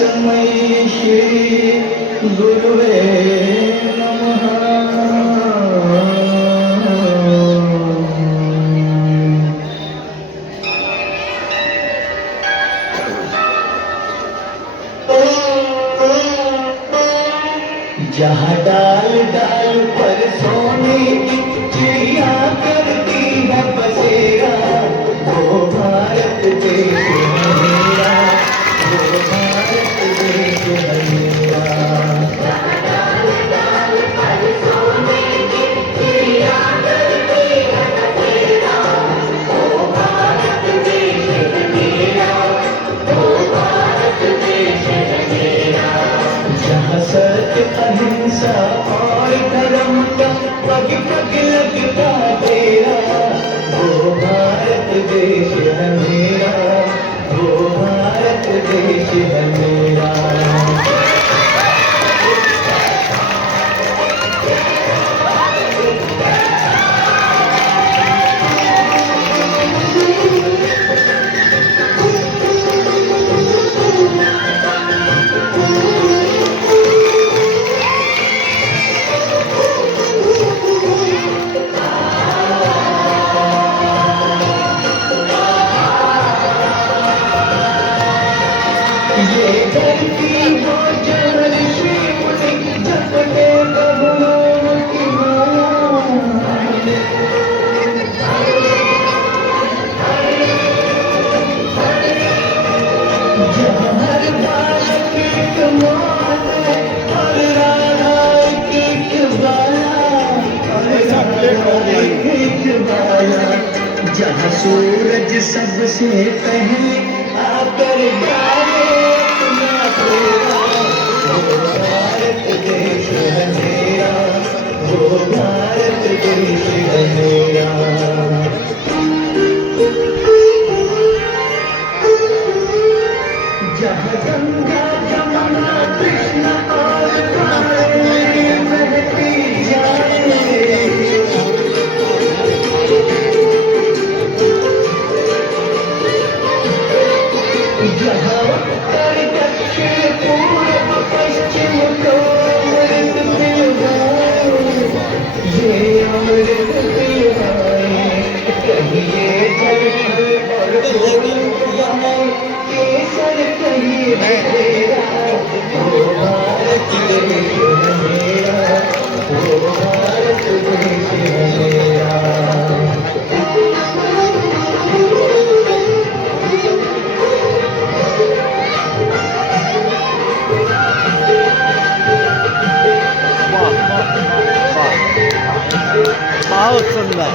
तस्मै श्री गुरुवे नमः। जहाँ डाल डाल पर सोने की चिड़िया करती है बसेरा, वो भारत देश है मेरा, वो भारत देश है मेरा। जहाँ डाल डाल पर सोने की चिड़िया करती है बसेरा, वो भारत देश है मेरा, वो भारत देश है मेरा। जहाँ सत्य अहिंसा और धर्म का पग पग लगता तेरा, वो भारत देश है मेरा, वो भारत देश है मेरा। ये धरती हो जल शिवलिंग जपते बबुलों की जहाँ हर बालक एक माँ है, हर राधा एक बाला, हर राधा एक बाला। जहाँ सूरज सबसे पहले आकर गाए अपना तेरा, वो भारत देश है मेरा, वो भारत देश है मेरा। जहाँ गंगा जमुना कृष्ण और कावेरी बहती जाए, जहाँ उत्तर दक्षिण पूर्व पश्चिम को अमृत पिलवाए, ये अमृत पिलवाए। कहिए जल फल और फूल गाए, केसर कहिए तेरा, वो भारत देश है मेरा, वो भारत देश है मेरा। बहुत सुंदर।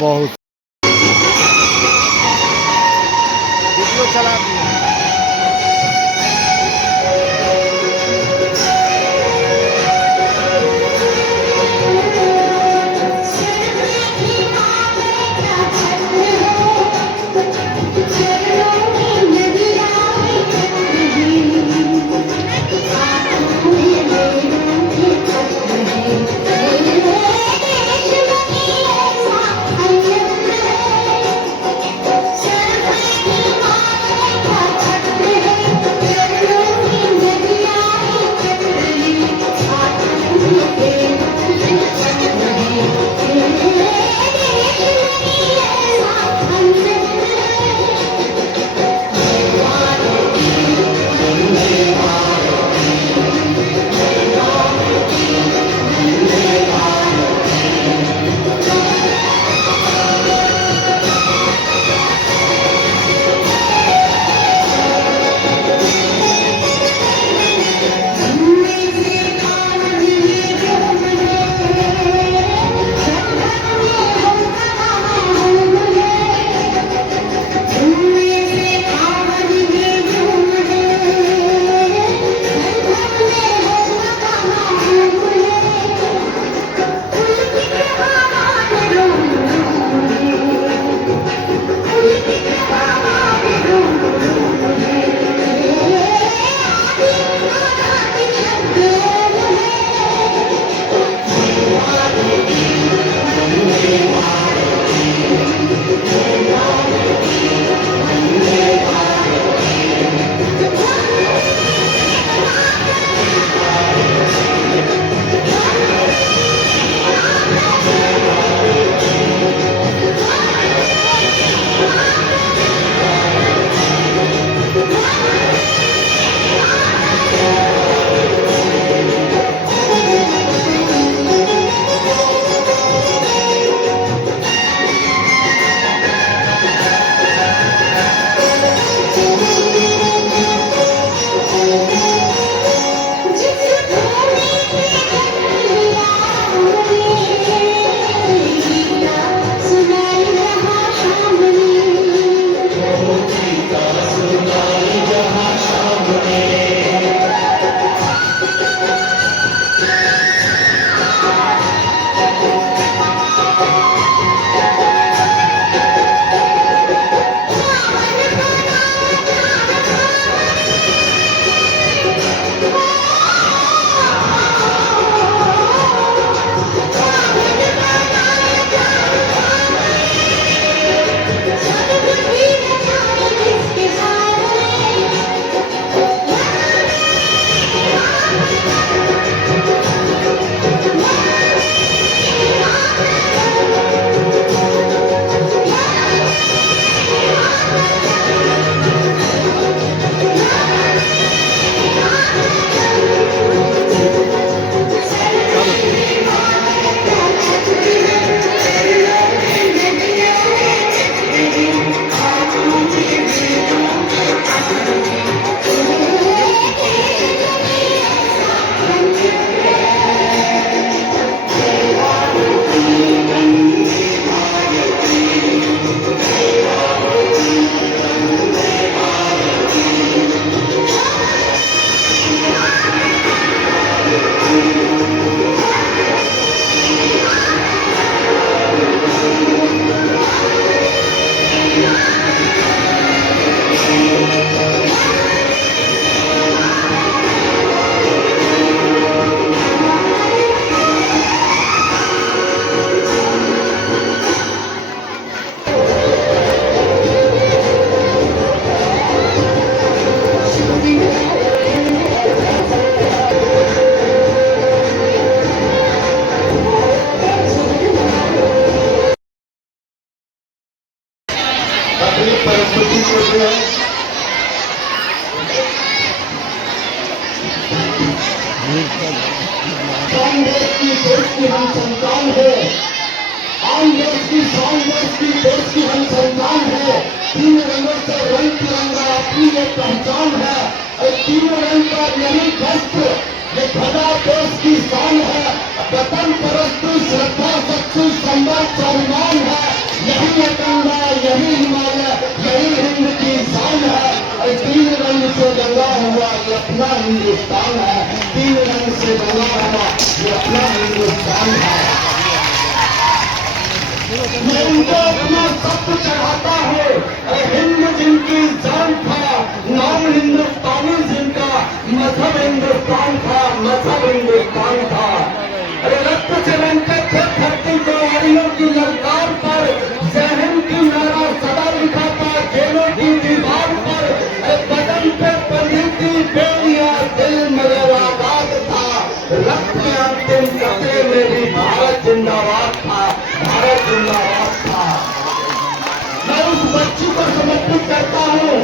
बहुत वीडियो चला दिए। अपनी परिस्थिति को जो है शान देश की हम संतान है। आम देश की शान देश की हम संतान है। तीन रंगों से रंग तिरंगा अपनी एक पहचान है। और तीनों रंग का यही वस्त्र ये ध्वजा देश की शान है। वतन परस्तु श्रद्धा शक्ति संबल स्वाभिमान है। मैं उनको अपना सब कुछ चढ़ाता हूँ। हिंद जिनकी जान था, नाम हिंदुस्तानी जिनका, मजहब हिंदुस्तान था, मजहब हिंदुस्तान था। अरे रक्त चलनते थे धरती को आरियों की ललकार पर, जय हिंद की नारा सदा लिखा था जेलों की दीवार पर। बदन पे बंधी थी बेड़ियां, दिल मगर आबाद था। रक्त के अंतिम कतरे में भी भारत जिंदाबाद था, भारत जिंदाबाद था। मैं उस बच्ची को समर्पित करता हूँ।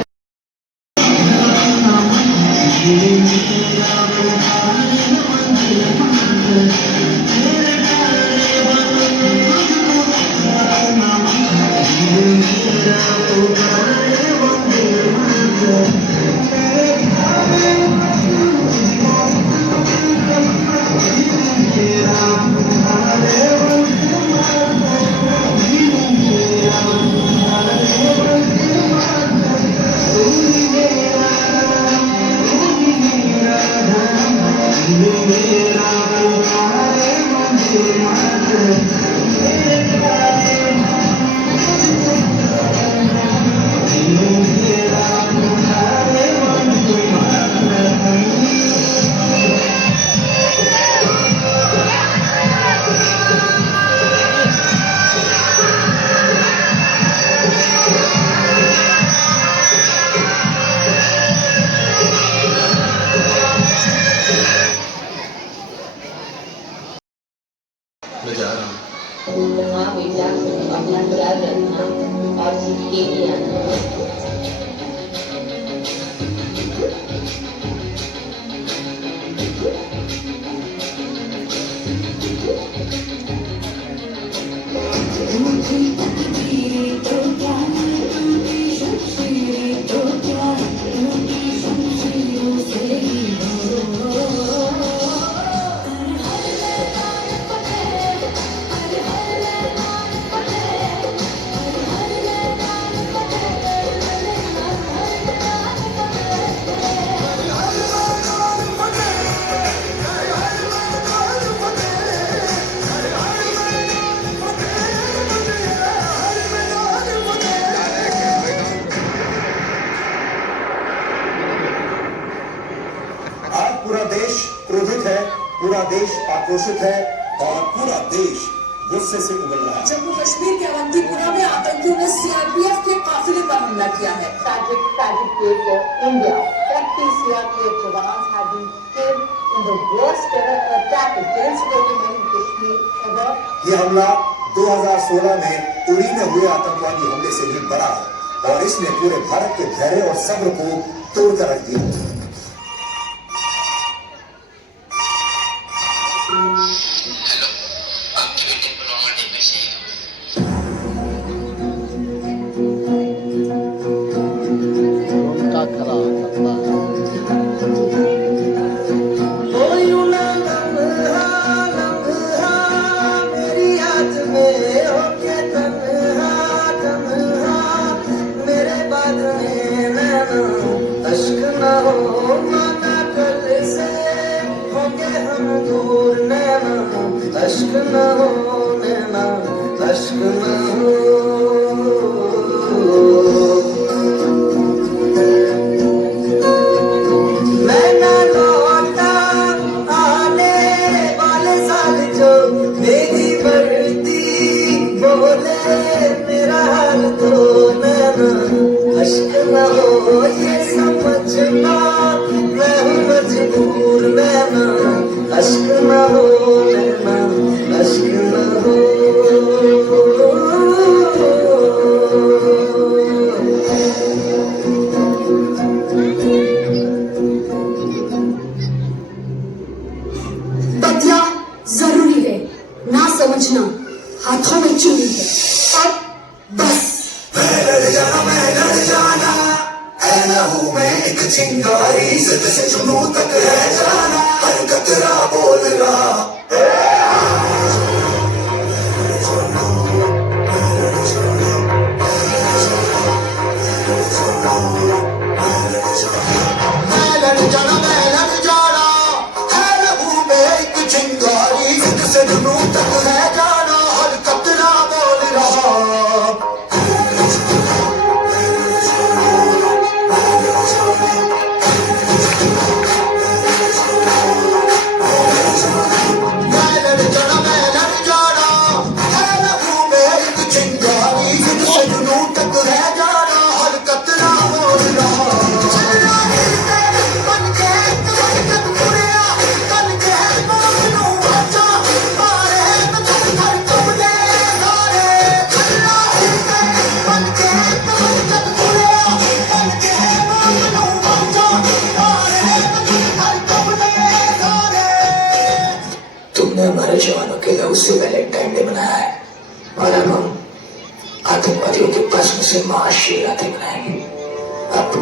वहाँ बेटा अपना ख्याल रखना और सीख के भी आना। आज पूरा देश क्रोधित है, पूरा देश आक्रोशित है और पूरा देश गुस्से से उबल रहा है। जम्मू कश्मीर के अवंतीपुरा में आतंकियों ने सीआरपीएफ के काफिले पर हमला किया है। Tragic day for India. 30 CRPF jawans have been killed in the worst terror attack against women in Kashmir ever. ये हमला 2016 में उड़ी में हुए आतंकवादी हमले से भी बड़ा है और इसने पूरे भारत के धैर्य और सब्र को तोड़कर रख दिया। उनका खरा खतरा मेरी याद में होके तन्हा तन्हा मेरे बाद में नैना अश्क न हो माना कल से होके हम दूर नैना अश्क न हो नैना अश्क न हो मैं ना लौटा आने वाले साल जो मेरी बढ़ती बोले मेरा हाल तो नैना अश्क न हो ये समझना मैं हूँ मजबूर नैना अश्क न हो नैना अश्क न हो बदला जरूरी है, ना समझना हाथों में चूरी है। अब बस मैं एक चिंगारी से जुनू तक है जाना हर कतरा बोल रहा मैं लड़ जाना है लहू में एक चिंगारी जिद से जुनून तक है जाना, हर कतरा बोल रहा। मैं लड़ जाना है लहू में एक चिंगारी, जिद से जुनून तक है जाना, हर कतरा बोल रहा। तुमने हमारे जवानों के लहू से वैलेंटाइन डे मनाया है, और अब हम आतंकवादियों के भस्म से महाशिवरात्रि मनाएंगे। अब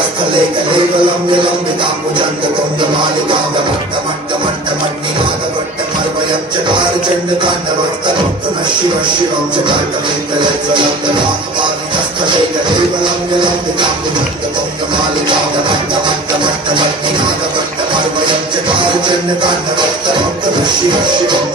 स्थले कलेवलम विलंबिताम्बुजंड कुंड मालिकांगमट्टमट्टमट्टमट्टिनादवट्टमर्वयं चकार चण्डताण्डवस्तनोत्तम शिव शिवं चकारतमेकलज्वलब्धवाहपादितस्थले कलेवलम विलंबिताम्बुजंड कुंड मालिकांगमट्टमट्टमट्टमट्टिनादवट्टमर्वयं चकार चण्डताण्डवस्तनोत्तम शिव शिवं।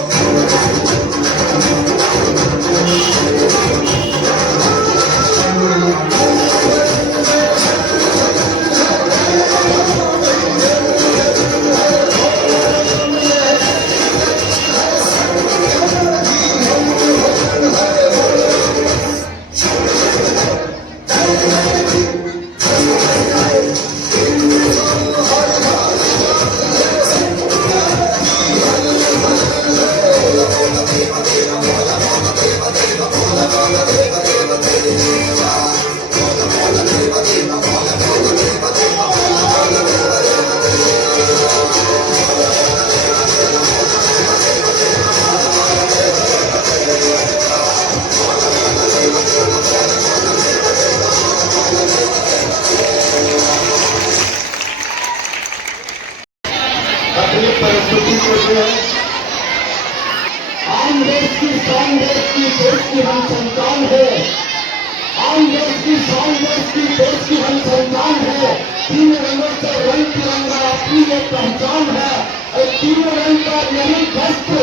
अपनी परिस्थिति को जो है आम देश की शान, देश की हम संतान है। आम देश की शान, देश की हम संतान है। तीन रंगों से रंग तिरंगा अपनी एक पहचान है, और तीनों रंग का यही वस्त्र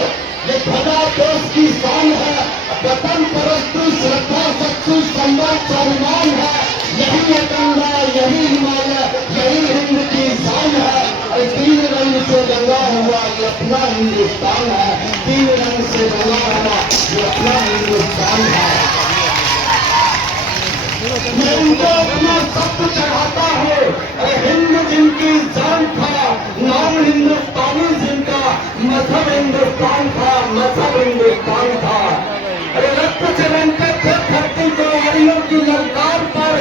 ये ध्वजा देश की शान है। वतन परस्तु श्रद्धा शक्ति संवाद सम्मान है। यही है गंगा, यही हिमालय, यही हिंद की शान है। और तीन रंग से रंगा हुआ ये अपना हिंदुस्तान है। तीन रंग से रंगा हुआ ये अपना हिंदुस्तान है। मैं उनको अपना सब कुछ चढ़ाता हूँ। अरे हिंद जिनकी जान था, नाम हिंदुस्तानी जिनका, मजहब हिंदुस्तान था, मजहब हिंदुस्तान था। अरे रक्त से रंगते थे धरती को आरियों की ललकार पर,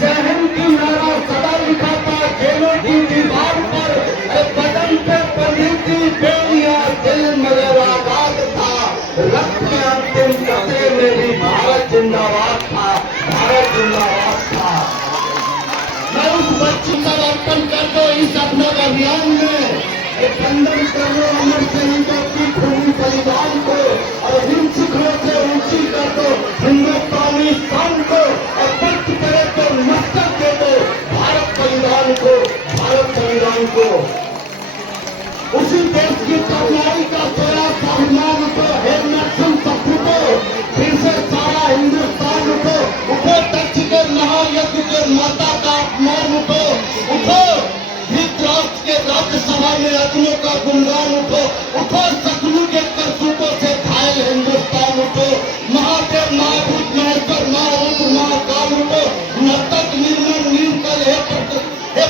जय हिंद की नारा सदा लिखा था जेलों की दीवार पर। बदन पे बनी थी बेड़ियां, दिल मगर आबाद था। रक्त के अंतिम कतरे में भी भारत जिंदाबाद था, भारत जिंदाबाद था। मैं उस बच्ची का अर्पण कर दो इस अभिनव अभियान में। वंदन करो अमर शहीदों की खूनी बलिदान को, और हिंद शिखरों से ऊंची कर दो हिंदुस्तानी शान को, और वक्त करे तो मस्तक दे दो भारत बलिदान को, भारत संविधान को। उसी देश की तरुणाई का सोया स्वाभिमान को, हे नक्सल सपूतो, फिर से सारा हिंदुस्तान उठो। उठो तक्ष के महायज्ञ के माता का अपमान उठो। उठो धृतराष्ट्र के राज्यसभा में अग्नियों का गुणगान उठो। उठो शत्रु के करतूतों से घायल हिंदुस्तान उठो। महादेव महाभूत महेश्वर महारुद्र महाकाल उठो। नर्तक निर्मल नीलकल हे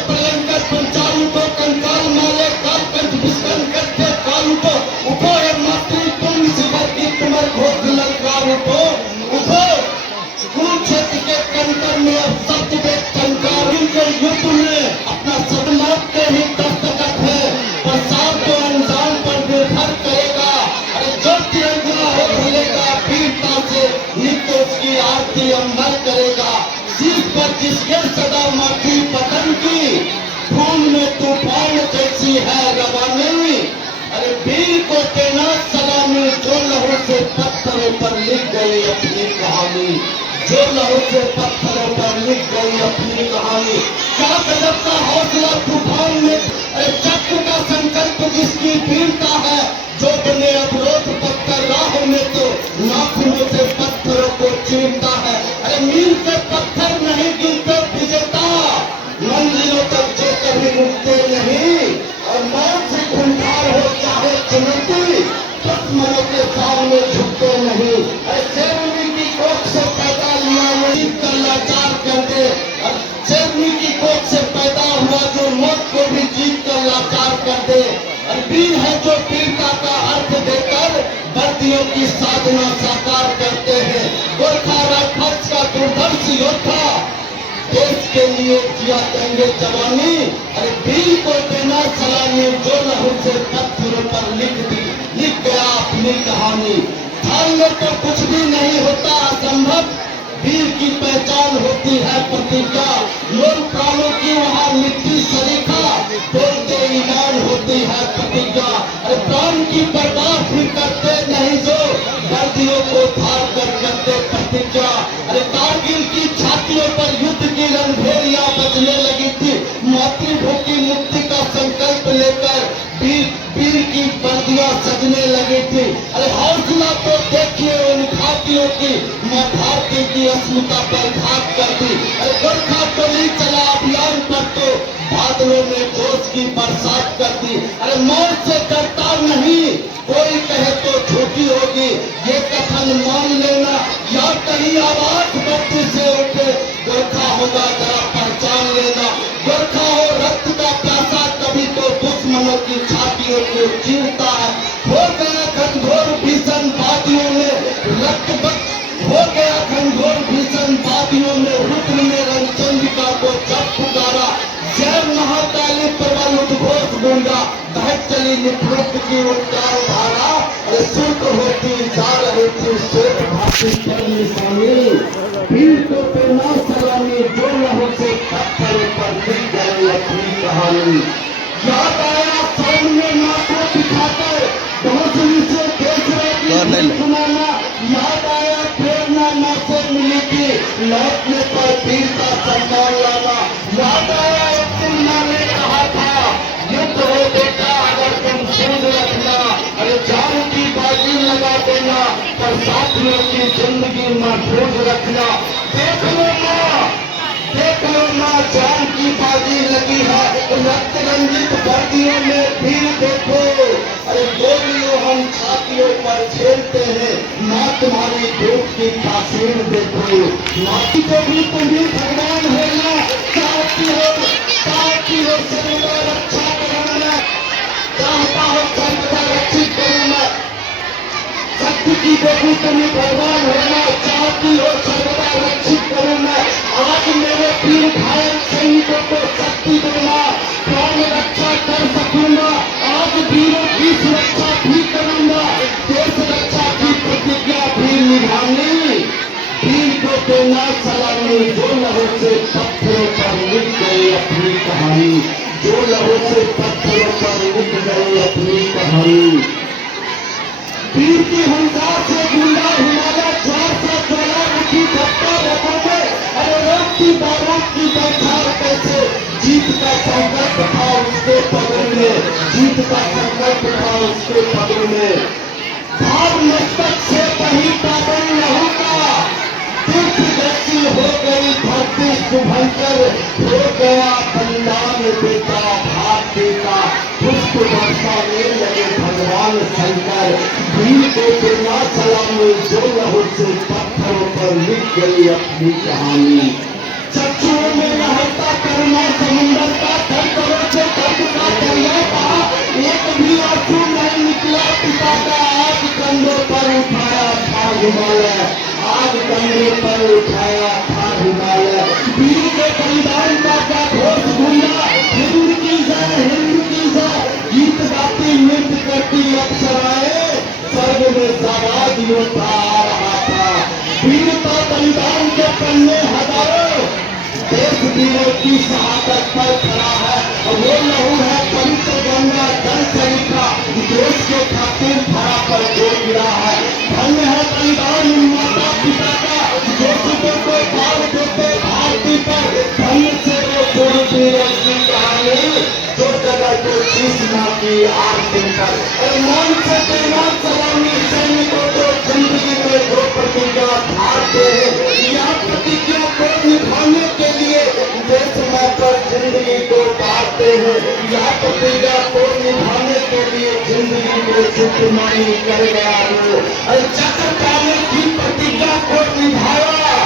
प्रलंकर पंचाल उठो। कंकाल माले काल कंठ विस्कन करते काल उठो। उठो हे मातृ तुम शिखर की तुमर घोष ललकार उठो। उठो कुरुक्षेत्र के कंकर में अब सत्य के कंकारी के युद्ध में अपना सदमौत के ही दस्तखत है। प्रसाद तो अंजाम पर निर्भर करेगा। अरे जो तिरंगा हो भलेगा, वीरता से नित्य उसकी आरती अमर करेगा। शीश पर जिसके सदा माथी पतन की, खून में तूफान जैसी है रवानी। अरे वीर को देना सलामी, जो लहू से पत्थरों पर लिख गई अपनी कहानी, जो लहू से पत्थरों पर लिख गई अपनी कहानी। क्या गजब का हौसला तूफान में, अरे चक्र का किसकी वीरता है जो बने अवरोध पत्थर राह में तो नाखूनों से पत्थरों को चीरता है। अरे मील के पत्थर नहीं गिनते विजेता, मंजिलों तक जो कभी रुकते नहीं। और मौत से खूंखार हो चाहे चुनौती, दुश्मनों के सामने झुकते नहीं। ऐसे की कोख से पैदा लिया वही कर लाचार कर दे, शेरनी की कोख से पैदा हुआ जो मौत को भी जीत कर लाचार कर दे। और वीर है जो वीरता का अर्थ देकर वर्दियों की साधना साकार करते हैं। गोरखा राइफल्स का दुर्धर्ष योद्धा देश के लिए किया करेंगे जवानी। अरे वीर को देना सलामी जो लहू से पत्थरों पर लिख गया अपनी कहानी। ठान लो तो कुछ भी नहीं होता असंभव, वीर की पहचान होती है प्रतिज्ञा। लोग प्राणों की वहाँ मिट्टी सरीखा, बोलते ईमान होती है प्रतिज्ञा। अरे प्राण की परवाह भी करते नहीं जो वर्दियों को धार कर करते प्रतिज्ञा। अरे कारगिल की छातियों पर युद्ध की रणभेरियां बजने लगी थी, मातृभूमि मुक्ति का संकल्प लेकर वीर की वर्दियां सजने लगी थी। अरे हौसला तो देखिए उन घाटियों की, मां भारती की अस्मिता पर घात कर दी। अरे गोरखा टोली चला अभियान पर तो बादलों में जोश की बरसात कर दी। अरे मौत से डरता नहीं, कोई कहे तो झूठी होगी ये कथन मान लेना, या कहीं आवाज बत्ती से उठे गोरखा होगा जरा पहचान लेना। गोरखा हो रक्त का प्यासा कभी तो दुश्मनों की छातियों को चीरता है। हो गया घनघोर भीषण वादियों में हो गया घनघोर भीषण वादियों में रुद्र ने रणचंद्रिका को जब पुकारा। जय महाकाली प्रबल उद्घोष गूंजा, बह चली निफृत की उच्चार धारा। अरे सुख होती जा रही थी श्वेत भाषी पर निशानी, वीर को प्रेरणा सलामी जो लहू से पत्थरों पर लिख गई अपनी कहानी। याद आया सामने नाकों दिखाकर धौंसली से देख रहे सुनाना, याद आया प्रेरणा माँ से मिली थी लौटने पर वीर का सम्मान लाना। याद आया एक दिन माँ ने कहा था युद्ध हो बेटा अगर तुम सूझ रखना, अरे जान की बाजी लगा देना पर साथियों की जिंदगी महफूज रखना। देख लो माँ जान की बाजी लगी है, रक्त रंजित वर्दियों में भीड़ देखो। अरे गोलियों हम छातियों पर झेलते हैं, माँ तुम्हारी धूप की तासीर देखो। माटी को भी तुम्हें भगवान होना चाहती हो सर्वदा रक्षा करना, चाहता हो सर्वदा रक्षित करना। शक्ति की देवी तुम्हें भगवान होना चाहती हो सर्वदा रक्षित करना। आज मेरे वीर घायल सैनिकों को शक्ति देना, प्राण रक्षा कर सकूंगा। आज वीरों की सुरक्षा भी करूंगा, देश रक्षा की प्रतिज्ञा भी निभानी। वीर को देना सलामी जो लहू से पत्थरों पर लिख गई अपनी कहानी, जो लहू से पत्थरों पर लिख गई अपनी कहानी। वीर की हिंसा से गुंडा हिमालय ज्वार से ज्वालामुखी धक्का रखोगे। अरे रोटी बारूद की बौछार कैसे, जीत का संकल्प था उसके पगल में, जीत का संकल्प था उसके पगल में। भाव मस्तक से वही पावन लहू का, तीर्थ जैसी हो गई धरती शुभंकर, हो गया बलिदान बेटा भारती का, पुष्प बरसाने लगे भगवान शंकर। वीर को देना सलामी जो लहू से पत्थरों पर लिख गई अपनी कहानी। चक्षुओं में लहरता करुणा समुंदर का, धड़कनों से दर्द का दरिया बहा, एक भी आंसू नहीं निकला पिता का। आज कंधों पर उठाया था हिमालय, आज कंधे पर उठाया था हिमालय। वीर के बलिदान का क्या घोष गूंजा, हिंद की जय, हिंद की जय। गीत गाती नृत्य करती अप्सराएं, स्वर्ग में साराज योद्धा आ रहा था। वीरता बलिदान के पन्ने हजारों, देश वीरों की शहादत पर खड़ा है। और वो लहू है पवित्र गंगा जल से लिखा, देश के खातिर धरा पर जो गिरा है। धन्य है बलिदान माता पिता का, जो सुबह को भाव देते भारती पर। धन्य से वो गुरु वीरों की कहानी, जो जगह को शीश सेना की आग सुनकर और मान से तैनात सलामी सैनिकों को जिंदगी में दो प्रतिज्ञा ठाकते हैं। यह प्रतिज्ञा को निभाने के लिए देश माँ पर जिंदगी को बांटते हैं। यह प्रतिज्ञा को निभाने के लिए जिंदगी को सुखमानी कर गया हूँ और चक्र पाने की प्रतिज्ञा को निभाया,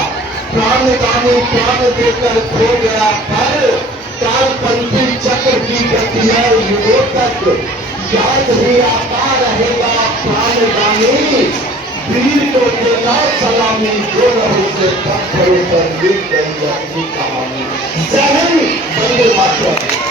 प्राण दानी प्राण देकर खो गया। पर कालपंथी चक्र की गतियां युगों तक याद ही आता रहेगा। प्राण दानी वीर को देना सलामी, जो रहो से पत्थरों पर लिख गई अपनी कहानी। जय हिंद, वंदे मातरम।